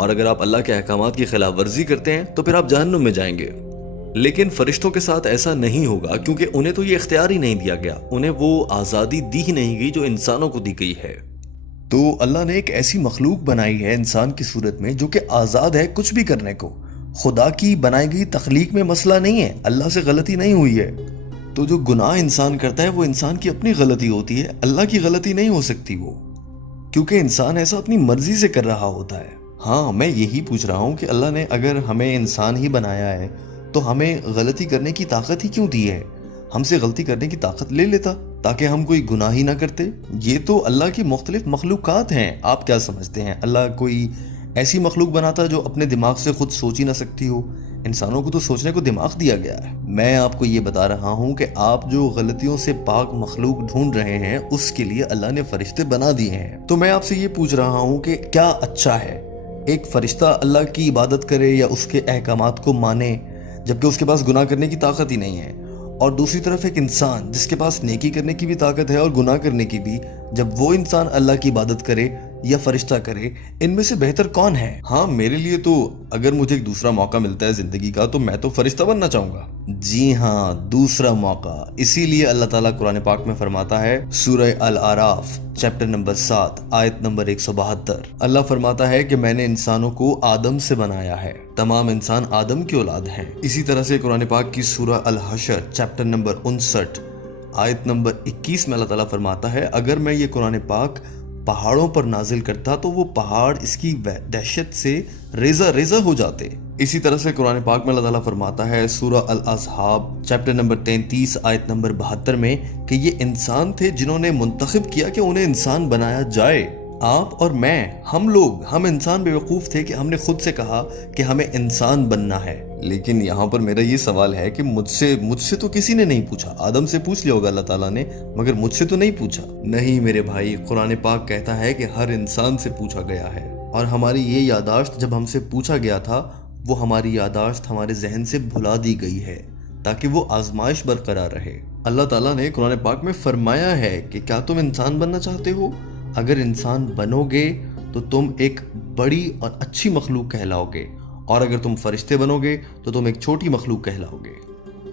اور اگر آپ اللہ کے احکامات کی خلاف ورزی کرتے ہیں تو پھر آپ جہنم میں جائیں گے۔ لیکن فرشتوں کے ساتھ ایسا نہیں ہوگا، کیونکہ انہیں تو یہ اختیار ہی نہیں دیا گیا، انہیں وہ آزادی دی ہی نہیں گئی جو انسانوں کو دی گئی ہے۔ تو اللہ نے ایک ایسی مخلوق بنائی ہے انسان کی صورت میں جو کہ آزاد ہے کچھ بھی کرنے کو۔ خدا کی بنائی گئی تخلیق میں مسئلہ نہیں ہے، اللہ سے غلطی نہیں ہوئی ہے۔ تو جو گناہ انسان کرتا ہے وہ انسان کی اپنی غلطی ہوتی ہے، اللہ کی غلطی نہیں ہو سکتی وہ، کیونکہ انسان ایسا اپنی مرضی سے کر رہا ہوتا ہے۔ ہاں، میں یہی پوچھ رہا ہوں کہ اللہ نے اگر ہمیں انسان ہی بنایا ہے تو ہمیں غلطی کرنے کی طاقت ہی کیوں دی ہے؟ ہم سے غلطی کرنے کی طاقت لے لیتا تاکہ ہم کوئی گناہ ہی نہ کرتے۔ یہ تو اللہ کی مختلف مخلوقات ہیں، آپ کیا سمجھتے ہیں اللہ کوئی ایسی مخلوق بناتا جو اپنے دماغ سے خود سوچ ہی نہ سکتی ہو؟ انسانوں کو تو سوچنے کو دماغ دیا گیا ہے۔ میں آپ کو یہ بتا رہا ہوں کہ آپ جو غلطیوں سے پاک مخلوق ڈھونڈ رہے ہیں اس کے لیے اللہ نے فرشتے بنا دیے ہیں۔ تو میں آپ سے یہ پوچھ رہا ہوں کہ کیا اچھا ہے ایک فرشتہ اللہ کی عبادت کرے یا اس کے احکامات کو مانے جبکہ اس کے پاس گناہ کرنے کی طاقت ہی نہیں ہے، اور دوسری طرف ایک انسان جس کے پاس نیکی کرنے کی بھی طاقت ہے اور گناہ کرنے کی بھی، جب وہ انسان اللہ کی عبادت کرے یا فرشتہ کرے، ان میں سے بہتر کون ہے؟ ہاں، میرے لیے تو اگر مجھے ایک دوسرا موقع ملتا ہے زندگی کا تو میں تو فرشتہ بننا چاہوں گا۔ جی ہاں، دوسرا موقع۔ اسی لیے اللہ تعالیٰ قرآن پاک میں فرماتا ہے، سورہ الاعراف چیپٹر نمبر 7 آیت نمبر 172، اللہ فرماتا ہے کہ میں نے انسانوں کو آدم سے بنایا ہے، تمام انسان آدم کی اولاد ہیں۔ اسی طرح سے قرآن پاک کی سورہ الحشر چیپٹر نمبر 59 آیت نمبر 21 میں اللہ تعالیٰ فرماتا ہے، اگر میں یہ قرآن پاک پہاڑوں پر نازل کرتا تو وہ پہاڑ اس کی دہشت سے ریزہ ریزہ ہو جاتے۔ اسی طرح سے قرآن پاک میں اللہ تعالیٰ فرماتا ہے سورہ الاصحاب چیپٹر نمبر 33 آیت نمبر 72 میں کہ یہ انسان تھے جنہوں نے منتخب کیا کہ انہیں انسان بنایا جائے۔ آپ اور میں، ہم انسان بے وقوف تھے کہ ہم نے خود سے کہا کہ ہمیں انسان بننا ہے۔ لیکن یہاں پر میرا یہ سوال ہے کہ مجھ سے تو کسی نے نہیں پوچھا، آدم سے پوچھ لیا ہوگا اللہ تعالیٰ نے، مگر مجھ سے تو نہیں پوچھا۔ نہیں میرے بھائی، قرآن پاک کہتا ہے کہ ہر انسان سے پوچھا گیا ہے، اور ہماری یہ یادداشت جب ہم سے پوچھا گیا تھا وہ ہماری یادداشت ہمارے ذہن سے بھلا دی گئی ہے تاکہ وہ آزمائش برقرار رہے۔ اللہ تعالیٰ نے قرآن پاک میں فرمایا ہے کہ کیا تم انسان بننا چاہتے ہو؟ اگر انسان بنو گے تو تم ایک بڑی اور اچھی مخلوق کہلاؤ گے، اور اگر تم فرشتے بنو گے تو تم ایک چھوٹی مخلوق کہلاؤ گے۔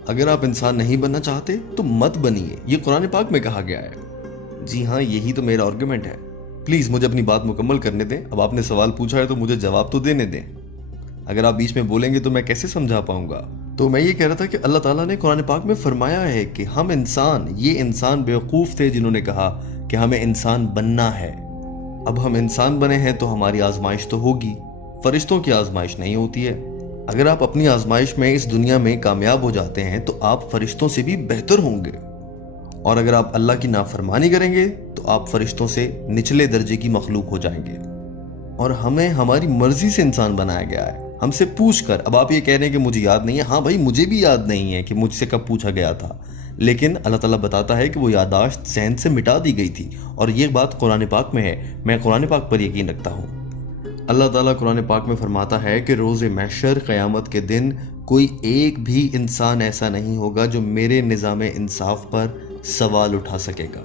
اگر آپ انسان نہیں بننا چاہتے تو مت بنیے، یہ قرآن پاک میں کہا گیا ہے۔ جی ہاں، یہی تو میرا آرگومنٹ ہے۔ پلیز مجھے اپنی بات مکمل کرنے دیں، اب آپ نے سوال پوچھا ہے تو مجھے جواب تو دینے دیں۔ اگر آپ بیچ میں بولیں گے تو میں کیسے سمجھا پاؤں گا؟ تو میں یہ کہہ رہا تھا کہ اللہ تعالیٰ نے قرآن پاک میں فرمایا ہے کہ ہم یہ انسان بیوقوف تھے جنہوں نے کہا کہ ہمیں انسان بننا ہے۔ اب ہم انسان بنے ہیں تو ہماری آزمائش تو ہوگی، فرشتوں کی آزمائش نہیں ہوتی ہے۔ اگر آپ اپنی آزمائش میں اس دنیا میں کامیاب ہو جاتے ہیں تو آپ فرشتوں سے بھی بہتر ہوں گے، اور اگر آپ اللہ کی نافرمانی کریں گے تو آپ فرشتوں سے نچلے درجے کی مخلوق ہو جائیں گے۔ اور ہمیں ہماری مرضی سے انسان بنایا گیا ہے، ہم سے پوچھ کر۔ اب آپ یہ کہہ رہے ہیں کہ مجھے یاد نہیں ہے، ہاں بھائی مجھے بھی یاد نہیں ہے کہ مجھ سے کب پوچھا گیا تھا، لیکن اللہ تعالیٰ بتاتا ہے کہ وہ یادداشت ذہن سے مٹا دی گئی تھی، اور یہ بات قرآن پاک میں ہے، میں قرآن پاک پر یقین رکھتا ہوں۔ اللہ تعالیٰ قرآن پاک میں فرماتا ہے کہ روز محشر قیامت کے دن کوئی ایک بھی انسان ایسا نہیں ہوگا جو میرے نظام انصاف پر سوال اٹھا سکے گا،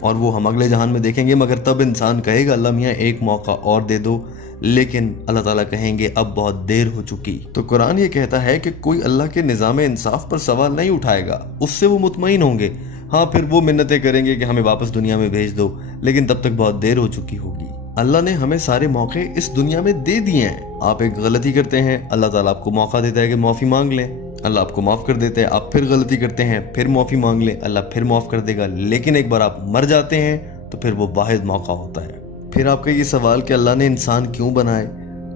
اور وہ ہم اگلے جہان میں دیکھیں گے، مگر تب انسان کہے گا اللہ میاں ایک موقع اور دے دو، لیکن اللہ تعالیٰ کہیں گے اب بہت دیر ہو چکی۔ تو قرآن یہ کہتا ہے کہ کوئی اللہ کے نظام انصاف پر سوال نہیں اٹھائے گا، اس سے وہ مطمئن ہوں گے۔ ہاں، پھر وہ منتیں کریں گے کہ ہمیں واپس دنیا میں بھیج دو، لیکن تب تک بہت دیر ہو چکی ہوگی۔ اللہ نے ہمیں سارے موقع اس دنیا میں دے دیے ہیں۔ آپ ایک غلطی کرتے ہیں، اللہ تعالیٰ آپ کو موقع دیتا ہے کہ معافی مانگ لیں، اللہ آپ کو معاف کر دیتا ہے۔ آپ پھر غلطی کرتے ہیں، پھر معافی مانگ لیں، اللہ پھر معاف کر دے گا، لیکن ایک بار آپ مر جاتے ہیں تو پھر وہ واحد موقع ہوتا ہے۔ پھر آپ کا یہ سوال کہ اللہ نے انسان کیوں بنائے،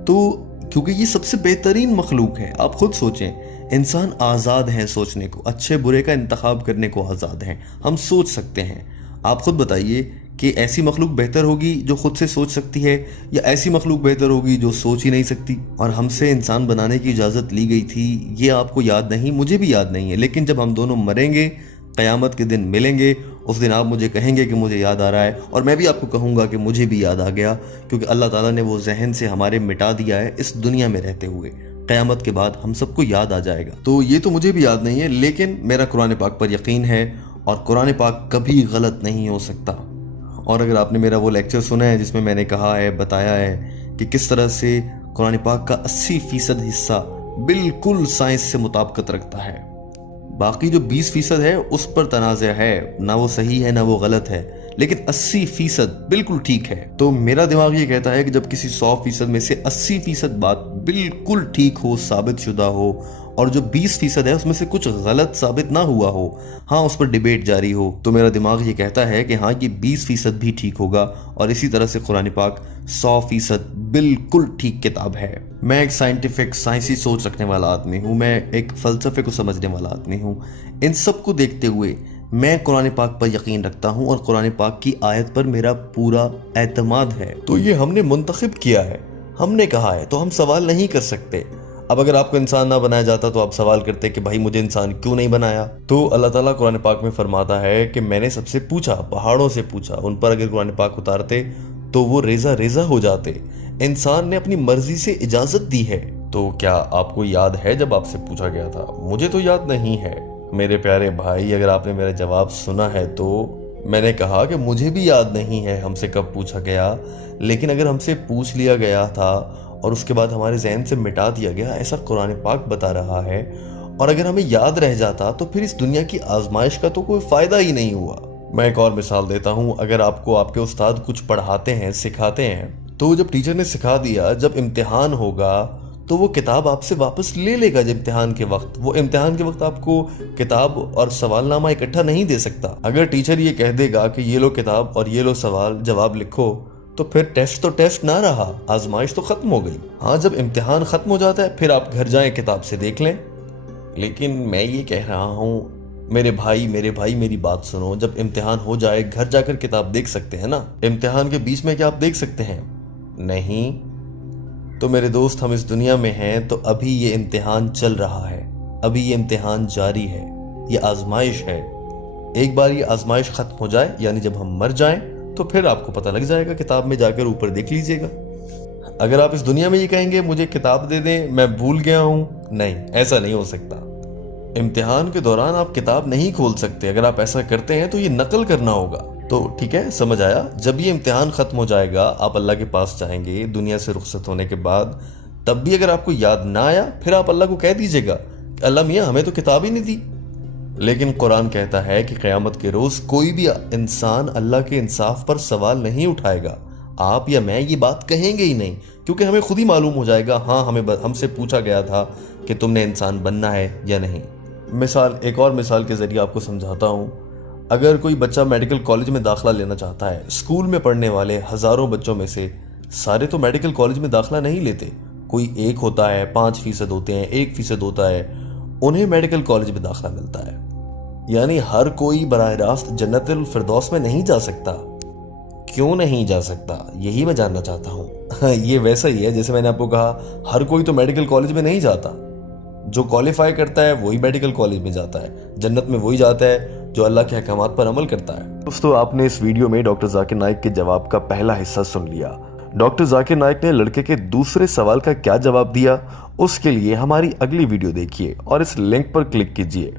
تو کیونکہ یہ سب سے بہترین مخلوق ہے۔ آپ خود سوچیں، انسان آزاد ہیں سوچنے کو، اچھے برے کا انتخاب کرنے کو آزاد ہیں، ہم سوچ سکتے ہیں۔ آپ خود بتائیے کہ ایسی مخلوق بہتر ہوگی جو خود سے سوچ سکتی ہے، یا ایسی مخلوق بہتر ہوگی جو سوچ ہی نہیں سکتی؟ اور ہم سے انسان بنانے کی اجازت لی گئی تھی، یہ آپ کو یاد نہیں، مجھے بھی یاد نہیں ہے، لیکن جب ہم دونوں مریں گے، قیامت کے دن ملیں گے، اس دن آپ مجھے کہیں گے کہ مجھے یاد آ رہا ہے، اور میں بھی آپ کو کہوں گا کہ مجھے بھی یاد آ گیا، کیونکہ اللہ تعالیٰ نے وہ ذہن سے ہمارے مٹا دیا ہے اس دنیا میں رہتے ہوئے۔ قیامت کے بعد ہم سب کو یاد آ جائے گا۔ تو یہ تو مجھے بھی یاد نہیں ہے، لیکن میرا قرآن پاک پر یقین ہے، اور قرآن پاک کبھی غلط نہیں ہو سکتا۔ اور اگر آپ نے میرا وہ لیکچر سنا ہے جس میں میں نے کہا ہے، بتایا ہے کہ کس طرح سے قرآن پاک کا 80% حصہ بالکل سائنس سے مطابقت رکھتا ہے، باقی جو 20% ہے اس پر تنازع ہے، نہ وہ صحیح ہے نہ وہ غلط ہے، لیکن 80% بالکل ٹھیک ہے۔ تو میرا دماغ یہ کہتا ہے کہ جب کسی 100% میں سے 80% بات بالکل ٹھیک ہو، ثابت شدہ ہو، اور جو 20% ہے اس میں سے کچھ غلط ثابت نہ ہوا ہو، ہاں اس پر ڈیبیٹ جاری ہو، تو میرا دماغ یہ کہتا ہے کہ ہاں یہ 20% بھی ٹھیک ہوگا، اور اسی طرح سے قرآن پاک 100% بالکل ٹھیک کتاب ہے۔ میں ایک سائنسی سوچ رکھنے والا آدمی ہوں، میں ایک فلسفے کو سمجھنے والا آدمی ہوں۔ ان سب کو دیکھتے ہوئے میں قرآن پاک پر یقین رکھتا ہوں، اور قرآن پاک کی آیت پر میرا پورا اعتماد ہے۔ تو یہ ہم نے منتخب کیا ہے، ہم نے کہا ہے، تو ہم سوال نہیں کر سکتے۔ اب اگر آپ کو انسان نہ بنایا جاتا تو آپ سوال کرتے کہ بھائی مجھے انسان کیوں نہیں بنایا؟ تو اللہ تعالیٰ قرآن پاک میں فرماتا ہے کہ میں نے سب سے پوچھا، پہاڑوں سے پوچھا، ان پر اگر قرآن پاک اتارتے تو وہ ریزہ ریزہ ہو جاتے۔ انسان نے اپنی مرضی سے اجازت دی ہے۔ تو کیا آپ کو یاد ہے جب آپ سے پوچھا گیا تھا؟ مجھے تو یاد نہیں ہے۔ میرے پیارے بھائی، اگر آپ نے میرا جواب سنا ہے تو میں نے کہا کہ مجھے بھی یاد نہیں ہے ہم سے کب پوچھا گیا، لیکن اگر ہم سے پوچھ لیا گیا تھا اور اس کے بعد ہمارے ذہن سے مٹا دیا گیا، ایسا قرآن پاک بتا رہا ہے، اور اگر ہمیں یاد رہ جاتا تو پھر اس دنیا کی آزمائش کا تو کوئی فائدہ ہی نہیں ہوا۔ میں ایک اور مثال دیتا ہوں، اگر آپ کو آپ کے استاد کچھ پڑھاتے ہیں، سکھاتے ہیں، تو جب ٹیچر نے سکھا دیا، جب امتحان ہوگا تو وہ کتاب آپ سے واپس لے لے گا۔ جب امتحان کے وقت، وہ امتحان کے وقت آپ کو کتاب اور سوال نامہ اکٹھا نہیں دے سکتا۔ اگر ٹیچر یہ کہہ دے گا کہ یہ لو کتاب اور یہ لو سوال جواب لکھو، تو پھر ٹیسٹ تو ٹیسٹ نہ رہا، آزمائش تو ختم ہو گئی۔ ہاں جب امتحان ختم ہو جاتا ہے پھر آپ گھر جائیں کتاب سے دیکھ لیں۔ لیکن میں یہ کہہ رہا ہوں میرے بھائی میری بات سنو، جب امتحان ہو جائے گھر جا کر کتاب دیکھ سکتے ہیں نا؟ امتحان کے بیچ میں کیا آپ دیکھ سکتے ہیں؟ نہیں۔ تو میرے دوست، ہم اس دنیا میں ہیں تو ابھی یہ امتحان چل رہا ہے، ابھی یہ امتحان جاری ہے، یہ آزمائش ہے۔ ایک بار یہ آزمائش ختم ہو جائے، یعنی جب ہم مر جائیں، تو پھر آپ کو پتہ لگ جائے گا، کتاب میں جا کر اوپر دیکھ لیجئے گا۔ اگر آپ اس دنیا میں یہ کہیں گے مجھے کتاب دے دیں، میں بھول گیا ہوں، نہیں، ایسا نہیں ہو سکتا۔ امتحان کے دوران آپ کتاب نہیں کھول سکتے، اگر آپ ایسا کرتے ہیں تو یہ نقل کرنا ہوگا۔ تو ٹھیک ہے، سمجھ آیا؟ جب یہ امتحان ختم ہو جائے گا، آپ اللہ کے پاس جائیں گے دنیا سے رخصت ہونے کے بعد، تب بھی اگر آپ کو یاد نہ آیا پھر آپ اللہ کو کہہ دیجئے گا کہ اللہ میاں ہمیں تو کتاب ہی نہیں دی۔ لیکن قرآن کہتا ہے کہ قیامت کے روز کوئی بھی انسان اللہ کے انصاف پر سوال نہیں اٹھائے گا۔ آپ یا میں یہ بات کہیں گے ہی نہیں، کیونکہ ہمیں خود ہی معلوم ہو جائے گا ہاں ہم سے پوچھا گیا تھا کہ تم نے انسان بننا ہے یا نہیں۔ ایک اور مثال کے ذریعے آپ کو سمجھاتا ہوں۔ اگر کوئی بچہ میڈیکل کالج میں داخلہ لینا چاہتا ہے، اسکول میں پڑھنے والے ہزاروں بچوں میں سے سارے تو میڈیکل کالج میں داخلہ نہیں لیتے، کوئی 1 ہوتا ہے، 5% ہوتے ہیں، 1% ہوتا ہے، انہیں میڈیکل کالج میں داخلہ ملتا ہے۔ یعنی ہر کوئی براہ راست جنت الفردوس میں نہیں جا سکتا۔ کیوں نہیں جا سکتا؟ یہی میں جاننا چاہتا ہوں۔ یہ ویسا ہی ہے جیسے میں نے آپ کو کہا ہر کوئی تو میڈیکل کالج میں نہیں جاتا، جو کوالیفائی کرتا ہے وہی میڈیکل کالج میں جاتا ہے، جنت میں وہی جاتا ہے جو اللہ کے احکامات پر عمل کرتا ہے۔ دوستو، آپ نے اس ویڈیو میں ڈاکٹر ذاکر نائک کے جواب کا پہلا حصہ سن لیا۔ ڈاکٹر ذاکر نائک نے لڑکے کے دوسرے سوال کا کیا جواب دیا، اس کے لیے ہماری اگلی ویڈیو دیکھیے اور اس لنک پر کلک کیجیے۔